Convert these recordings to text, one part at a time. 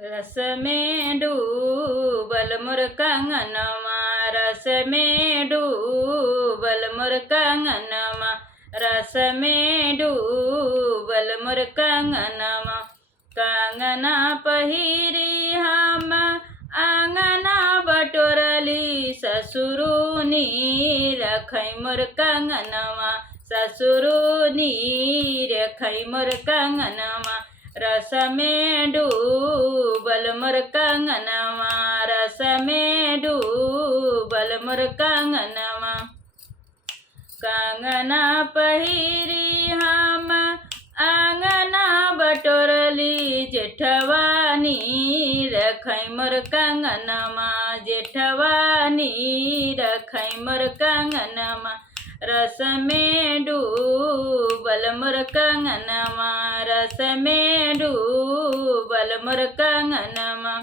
रस में डूबल मोर कंगनमा, रस में डूबल मोर कंगनमा, रस में डूबल मोर कंगनमा। कंगना पहिरी हम आंगना बटोरली, ससुरुनी रखै मोर कंगनमा, ससुरुनी रखै मोर कंगनमा। रस में डूबल मोर कंगनमा, रस में डूबल मोर कंगनमा। कंगना पहिरी हम आंगना बटोरली, जेठवानी रखै मोर कंगनमा, जेठवानी रखै मोर कंगनमा। रस में डूबल मोर कंगनमा, रस में डूबल मोर कंगनमा।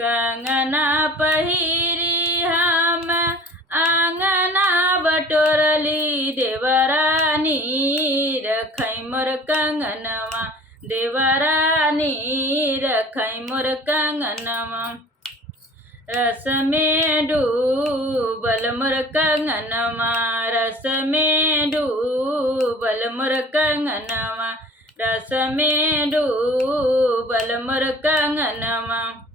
कंगना पहिरी हम आंगना बटोरली, देवरानी रखै मोर कंगनमा, देवरानी रखै मोर कंगनमा। रस में डूबल मोर कंगनमा, रस में डूबल मोर कंगनमा, रस में डूबल मोर कंगनमा।